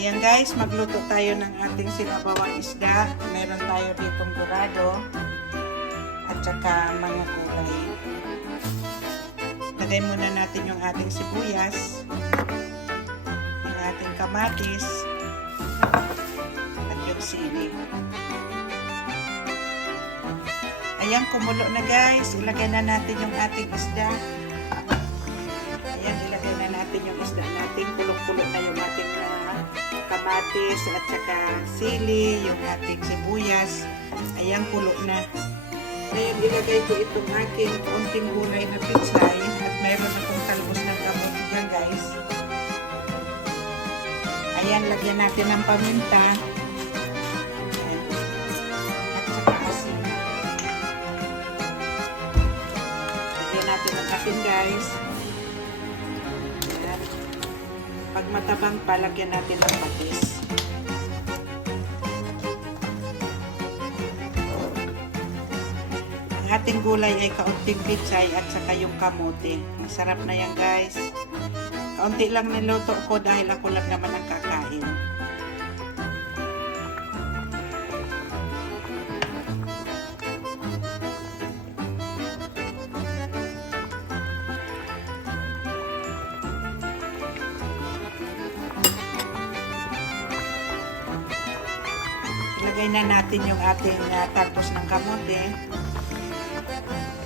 Ayan guys, magluto tayo ng ating sinabawang isda. Meron tayo ditong dorado at saka mga kulay. Lagay muna natin yung ating sibuyas, yung ating kamatis, at yung sili. Ayan, kumulo na guys. Ilagay na natin yung ating isda. Kamatis at saka sili, yung ating sibuyas. Ayan, kulo na. Ngayon, ilagay ko itong aking konting gulay na pitsay at mayroon akong talbos ng kamote dyan, guys. Ayan, lagyan natin ng paminta. At saka asin. Lagyan natin ng guys. Matabang pa, lagyan natin ng patis. Ang ating gulay ay kaunting pitsay at saka yung kamote. Masarap na yan guys. Kaunti lang niluto ko dahil ako lang naman ang kakain. Ilagay na natin yung ating uh, talbos ng kamote.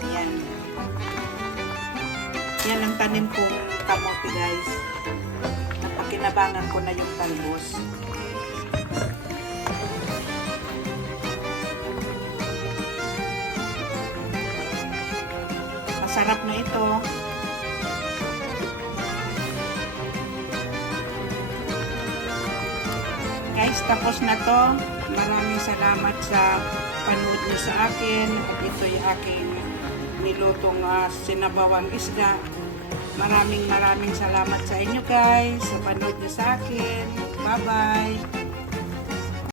Yan. Yan ang tanim kong kamote guys. Napakinabangan ko na yung talbos. Masarap na ito. Guys, tapos na to. Maraming salamat sa panood niyo sa akin. At ito yung aking nilutong uh, sinabawang isda. Maraming maraming salamat sa inyo guys sa panood niyo sa akin. Bye-bye!